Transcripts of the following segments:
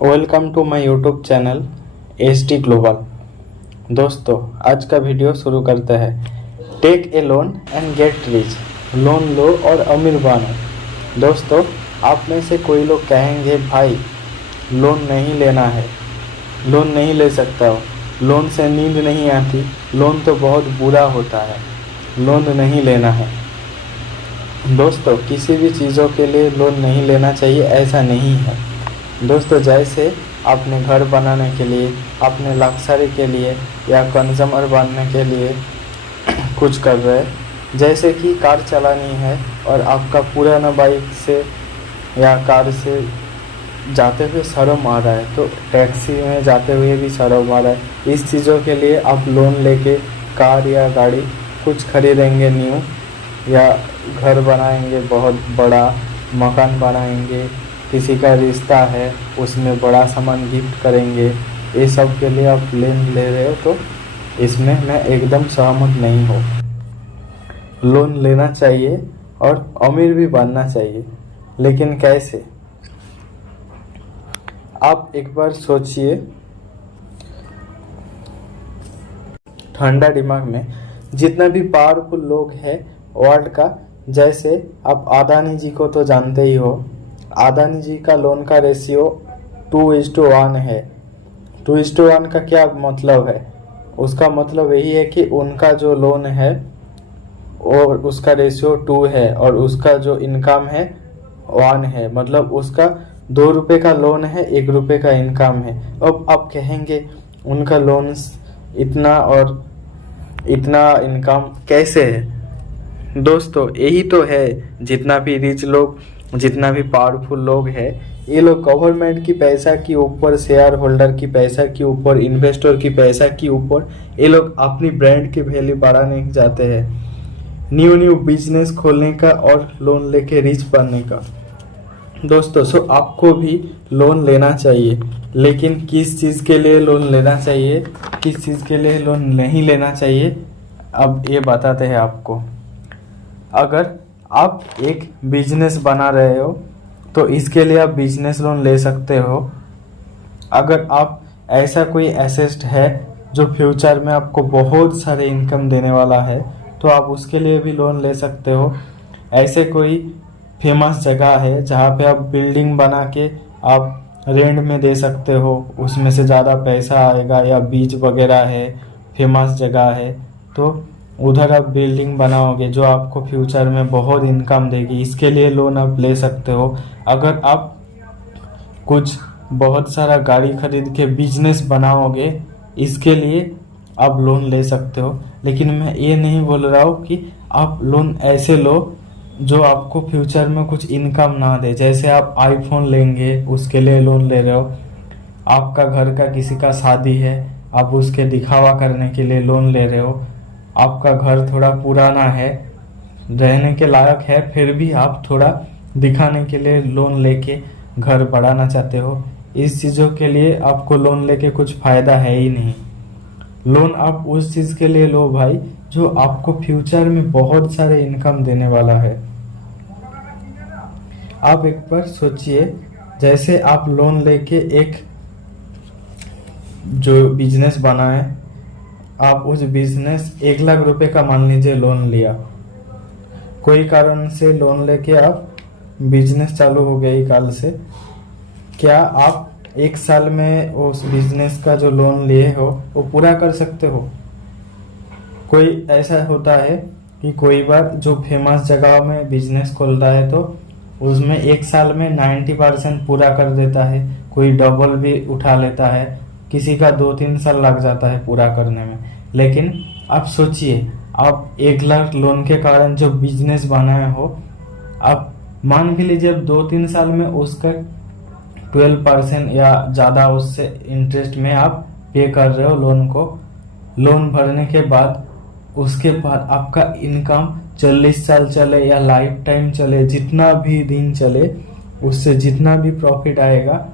Welcome to my YouTube channel ST global. दोस्तों, आज का वीडियो शुरू करते हैं। Take a loan and get rich. Loan लो और अमीर बनो। दोस्तों, आप में से कोई लोग कहेंगे भाई लोन नहीं लेना है, लोन नहीं ले सकता हो, लोन से नींद नहीं आती, लोन तो बहुत बुरा होता है, लोन नहीं लेना है। दोस्तों, किसी भी चीज़ों के लिए लोन नहीं लेना चाहिए ऐसा नहीं है। दोस्तों, जैसे अपने घर बनाने के लिए, अपने लग्जरी के लिए या कंज्यूमर बनने के लिए कुछ कर रहे हैं, जैसे कि कार चलानी है और आपका पुराना बाइक से या कार से जाते हुए शर्म आ रहा है, तो टैक्सी में जाते हुए भी शर्म आ रहा है। इस चीज़ों के लिए आप लोन लेके कार या गाड़ी कुछ खरीदेंगे न्यू, या घर बनाएंगे, बहुत बड़ा मकान बनाएंगे, किसी का रिश्ता है उसमें बड़ा सामान गिफ्ट करेंगे, ये सब के लिए आप लोन ले रहे हो, तो इसमें मैं एकदम सहमत नहीं हूँ। लोन लेना चाहिए और अमीर भी बनना चाहिए, लेकिन कैसे? आप एक बार सोचिए ठंडा दिमाग में, जितना भी पावरफुल लोग हैं वर्ल्ड का, जैसे आप अदानी जी को तो जानते ही हो। अदानी जी का लोन का रेशियो 2:1 है। 2:1 का क्या मतलब है? उसका मतलब यही है कि उनका जो लोन है और उसका रेशियो 2 है और उसका जो इनकम है 1 है। मतलब उसका 2 रुपये का लोन है, 1 रुपये का इनकम है। अब आप कहेंगे उनका लोन इतना और इतना इनकम कैसे है? दोस्तों, यही तो है, जितना भी रिच लोग, जितना भी पावरफुल लोग हैं, ये लोग गवर्नमेंट की पैसा के ऊपर, शेयर होल्डर की पैसा के ऊपर, इन्वेस्टर की पैसा के ऊपर ये लोग अपनी ब्रांड की वैल्यू बढ़ाने जाते हैं, न्यू बिजनेस खोलने का और लोन लेके रिच बनने का। दोस्तों, सो आपको भी लोन लेना चाहिए, लेकिन किस चीज़ के लिए लोन लेना चाहिए, किस चीज़ के लिए लोन नहीं लेना चाहिए, अब ये बताते हैं आपको। अगर आप एक बिजनेस बना रहे हो तो इसके लिए आप बिजनेस लोन ले सकते हो। अगर आप ऐसा कोई एसेट है जो फ्यूचर में आपको बहुत सारे इनकम देने वाला है, तो आप उसके लिए भी लोन ले सकते हो। ऐसे कोई फेमस जगह है जहाँ पे आप बिल्डिंग बना के आप रेंट में दे सकते हो, उसमें से ज़्यादा पैसा आएगा, या बीच वगैरह है, फेमस जगह है, तो उधर आप बिल्डिंग बनाओगे जो आपको फ्यूचर में बहुत इनकम देगी, इसके लिए लोन आप ले सकते हो। अगर आप कुछ बहुत सारा गाड़ी खरीद के बिजनेस बनाओगे, इसके लिए आप लोन ले सकते हो। लेकिन मैं ये नहीं बोल रहा हूँ कि आप लोन ऐसे लो जो आपको फ्यूचर में कुछ इनकम ना दे। जैसे आप आईफोन लेंगे, उसके लिए लोन ले रहे हो। आपका घर का किसी का शादी है, आप उसके दिखावा करने के लिए लोन ले रहे हो। आपका घर थोड़ा पुराना है, रहने के लायक है, फिर भी आप थोड़ा दिखाने के लिए लोन लेके घर बढ़ाना चाहते हो। इस चीज़ों के लिए आपको लोन लेके कुछ फ़ायदा है ही नहीं। लोन आप उस चीज़ के लिए लो भाई जो आपको फ्यूचर में बहुत सारे इनकम देने वाला है। आप एक बार सोचिए, जैसे आप लोन लेके एक जो बिजनेस बनाए, आप उस बिजनेस 1 लाख रुपए का मान लीजिए लोन लिया, कोई कारण से लोन लेके आप बिजनेस चालू हो गई कल से, क्या आप 1 साल में उस बिजनेस का जो लोन लिए हो वो पूरा कर सकते हो? कोई ऐसा होता है कि कोई बार जो फेमस जगह में बिजनेस खोलता है तो उसमें 1 साल में 90% पूरा कर देता है, कोई डबल भी उठा लेता है, किसी का 2-3 साल लग जाता है पूरा करने में। लेकिन आप सोचिए, आप 1 लाख लोन के कारण जो बिजनेस बनाए हो, आप मान के लीजिए 2-3 साल में उसका 12% या ज़्यादा उससे इंटरेस्ट में आप पे कर रहे हो लोन को। लोन भरने के बाद उसके बाद आपका इनकम 40 साल चले या लाइफ टाइम चले, जितना भी दिन चले, उससे जितना भी प्रॉफिट आएगा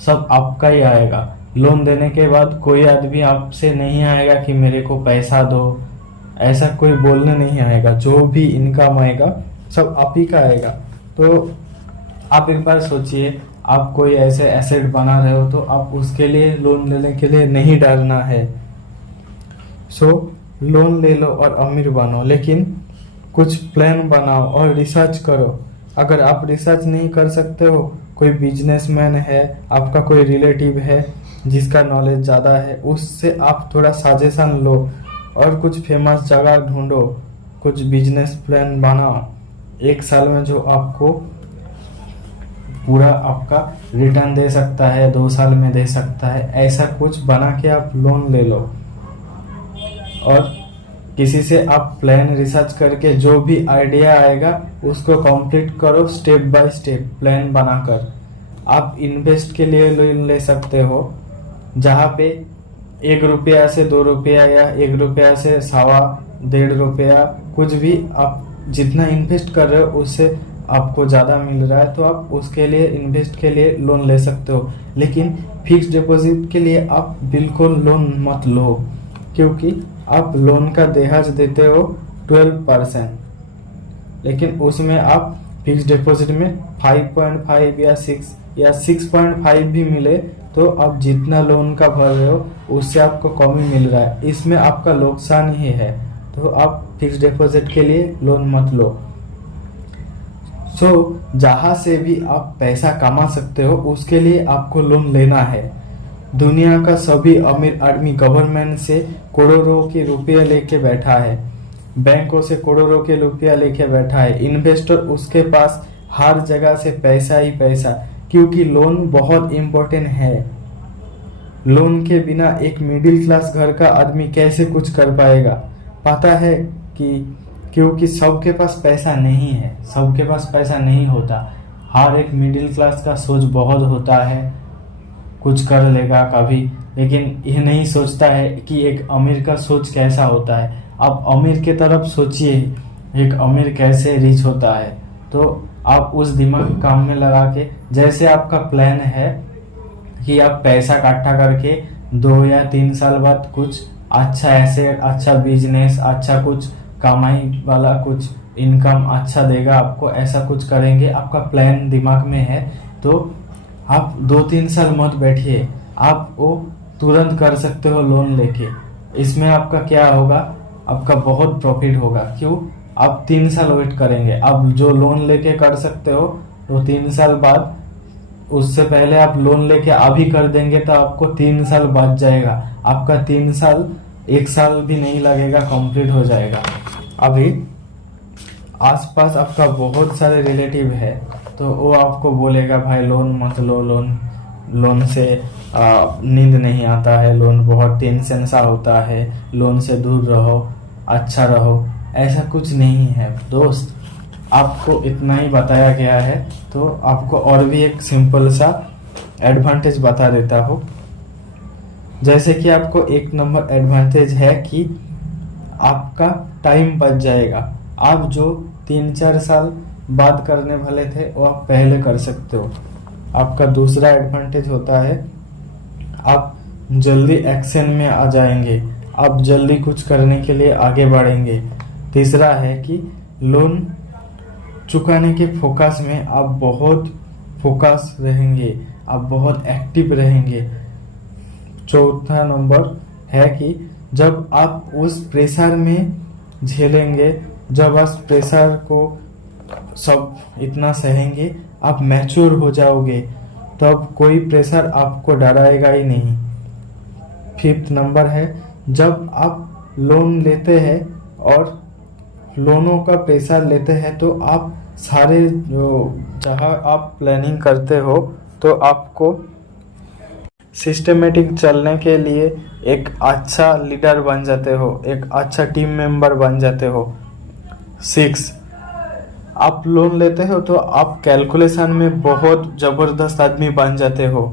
सब आपका ही आएगा। लोन देने के बाद कोई आदमी आपसे नहीं आएगा कि मेरे को पैसा दो, ऐसा कोई बोलने नहीं आएगा। जो भी इनकम आएगा सब आप ही का आएगा। तो आप एक बार सोचिए, आप कोई ऐसे एसेट बना रहे हो तो आप उसके लिए लोन लेने के लिए नहीं डालना है। सो लोन ले लो और अमीर बनो, लेकिन कुछ प्लान बनाओ और रिसर्च करो। अगर आप रिसर्च नहीं कर सकते हो, कोई बिजनेसमैन है, आपका कोई रिलेटिव है जिसका नॉलेज ज़्यादा है, उससे आप थोड़ा सजेशन लो और कुछ फेमस जगह ढूंढो, कुछ बिजनेस प्लान बनाओ 1 साल में जो आपको पूरा आपका रिटर्न दे सकता है, 2 साल में दे सकता है। ऐसा कुछ बना के आप लोन ले लो और किसी से आप प्लान रिसर्च करके जो भी आइडिया आएगा उसको कंप्लीट करो, स्टेप बाय स्टेप प्लान बनाकर। आप इन्वेस्ट के लिए लोन ले सकते हो, जहाँ पे 1 रुपया से 2 रुपया या 1 रुपया से 1.25 कुछ भी आप जितना इन्वेस्ट कर रहे हो उससे आपको ज़्यादा मिल रहा है तो आप उसके लिए इन्वेस्ट के लिए लोन ले सकते हो। लेकिन फिक्स डिपॉजिट के लिए आप बिल्कुल लोन मत लो, क्योंकि आप लोन का ब्याज देते हो 12%, लेकिन उसमें आप फिक्स डिपॉजिट में 5.5 या 6 या 6.5 भी मिले तो आप जितना लोन का भर रहे हो उससे आपको कम ही मिल रहा है, इसमें आपका नुकसान ही है। तो आप फिक्स डिपॉजिट के लिए लोन मत लो। जहाँ से भी आप पैसा कमा सकते हो उसके लिए आपको लोन लेना है। दुनिया का सभी अमीर आदमी गवर्नमेंट से करोड़ों के रुपए लेके बैठा है, बैंकों से करोड़ों के रुपया लेके बैठा है। इन्वेस्टर उसके पास हर जगह से पैसा ही पैसा, क्योंकि लोन बहुत इम्पोर्टेंट है। लोन के बिना एक मिडिल क्लास घर का आदमी कैसे कुछ कर पाएगा? पता है कि क्योंकि सबके पास पैसा नहीं है, सबके पास पैसा नहीं होता। हर एक मिडिल क्लास का सोच बहुत होता है, कुछ कर लेगा कभी, लेकिन यह नहीं सोचता है कि एक अमीर का सोच कैसा होता है। आप अमीर की तरफ सोचिए, एक अमीर कैसे रिच होता है, तो आप उस दिमाग काम में लगा के, जैसे आपका प्लान है कि आप पैसा इकट्ठा करके 2 या 3 साल बाद कुछ अच्छा एसेट, अच्छा बिजनेस, अच्छा कुछ कमाई वाला कुछ इनकम अच्छा देगा आपको, ऐसा कुछ करेंगे, आपका प्लान दिमाग में है तो आप 2-3 साल मत बैठिए, आप वो तुरंत कर सकते हो लोन लेके। इसमें आपका क्या होगा, आपका बहुत प्रॉफिट होगा। क्यों? आप 3 साल वेट करेंगे, आप जो लोन लेके कर सकते हो तो 3 साल बाद, उससे पहले आप लोन लेके अभी कर देंगे तो आपको 3 साल बच जाएगा। आपका 3 साल 1 साल भी नहीं लगेगा, कंप्लीट हो जाएगा। अभी आसपास आपका बहुत सारे रिलेटिव है तो वो आपको बोलेगा भाई लोन मत लो, लोन से नींद नहीं आता है, लोन बहुत टेंशन सा होता है, लोन से दूर रहो, अच्छा रहो। ऐसा कुछ नहीं है दोस्त, आपको इतना ही बताया गया है। तो आपको और भी एक सिंपल सा एडवांटेज बता देता हूँ। जैसे कि आपको 1 नंबर एडवांटेज है कि आपका टाइम बच जाएगा। आप जो 3-4 साल बाद करने वाले थे वो आप पहले कर सकते हो। आपका दूसरा एडवांटेज होता है आप जल्दी एक्शन में आ जाएंगे, आप जल्दी कुछ करने के लिए आगे बढ़ेंगे। तीसरा है कि लोन चुकाने के फोकस में आप बहुत फोकस रहेंगे, आप बहुत एक्टिव रहेंगे। चौथा नंबर है कि जब आप उस प्रेशर में झेलेंगे, जब आप प्रेशर को सब इतना सहेंगे, आप मैच्योर हो जाओगे, तब कोई प्रेशर आपको डराएगा ही नहीं। 5th नंबर है जब आप लोन लेते हैं और लोनों का पैसा लेते हैं तो आप सारे जहाँ आप प्लानिंग करते हो तो आपको सिस्टमेटिक चलने के लिए एक अच्छा लीडर बन जाते हो, एक अच्छा टीम मेंबर बन जाते हो। 6, आप लोन लेते हो तो आप कैलकुलेशन में बहुत ज़बरदस्त आदमी बन जाते हो।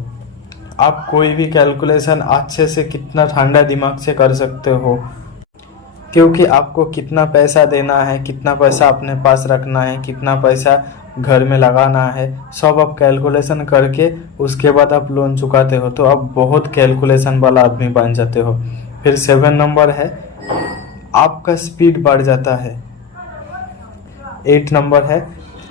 आप कोई भी कैलकुलेशन अच्छे से कितना ठंडा दिमाग से कर सकते हो, क्योंकि आपको कितना पैसा देना है, कितना पैसा अपने पास रखना है, कितना पैसा घर में लगाना है, सब आप कैलकुलेशन करके उसके बाद आप लोन चुकाते हो। तो आप बहुत कैलकुलेशन वाला आदमी बन जाते हो। फिर 7 नंबर है आपका स्पीड बढ़ जाता है। 8 नंबर है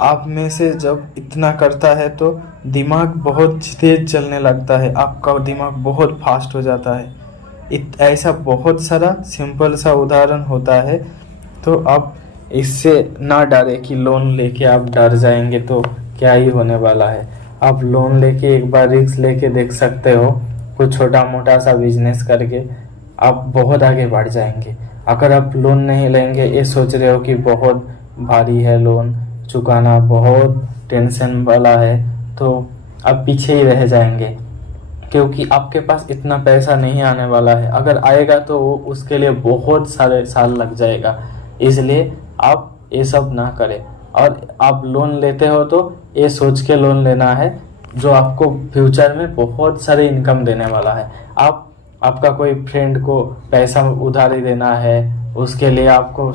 आप में से जब इतना करता है तो दिमाग बहुत तेज चलने लगता है, आपका दिमाग बहुत फास्ट हो जाता है। ऐसा बहुत सारा सिंपल सा उदाहरण होता है। तो आप इससे ना डरे कि लोन लेके आप डर जाएंगे तो क्या ही होने वाला है। आप लोन लेके एक बार रिस्क लेके देख सकते हो, कुछ छोटा मोटा सा बिजनेस करके आप बहुत आगे बढ़ जाएंगे। अगर आप लोन नहीं लेंगे, ये सोच रहे हो कि बहुत भारी है लोन चुकाना, बहुत टेंशन वाला है, तो आप पीछे ही रह जाएंगे, क्योंकि आपके पास इतना पैसा नहीं आने वाला है। अगर आएगा तो वो उसके लिए बहुत सारे साल लग जाएगा। इसलिए आप ये सब ना करें। और आप लोन लेते हो तो ये सोच के लोन लेना है जो आपको फ्यूचर में बहुत सारे इनकम देने वाला है। आपका कोई फ्रेंड को पैसा उधारी देना है, उसके लिए आपको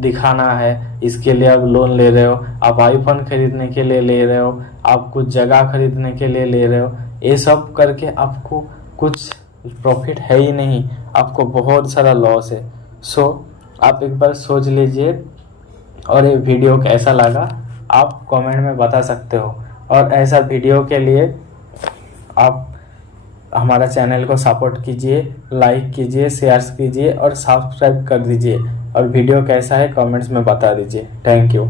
दिखाना है, इसके लिए आप लोन ले रहे हो। आप आईफोन खरीदने के लिए ले रहे हो, आप कुछ जगह खरीदने के लिए ले रहे हो। ये सब करके आपको कुछ प्रॉफिट है ही नहीं, आपको बहुत सारा लॉस है। आप एक बार सोच लीजिए। और ये वीडियो कैसा लगा आप कमेंट में बता सकते हो। और ऐसा वीडियो के लिए आप हमारा चैनल को सपोर्ट कीजिए, लाइक कीजिए, शेयर कीजिए और सब्सक्राइब कर दीजिए। और वीडियो कैसा है कमेंट्स में बता दीजिए। Thank you.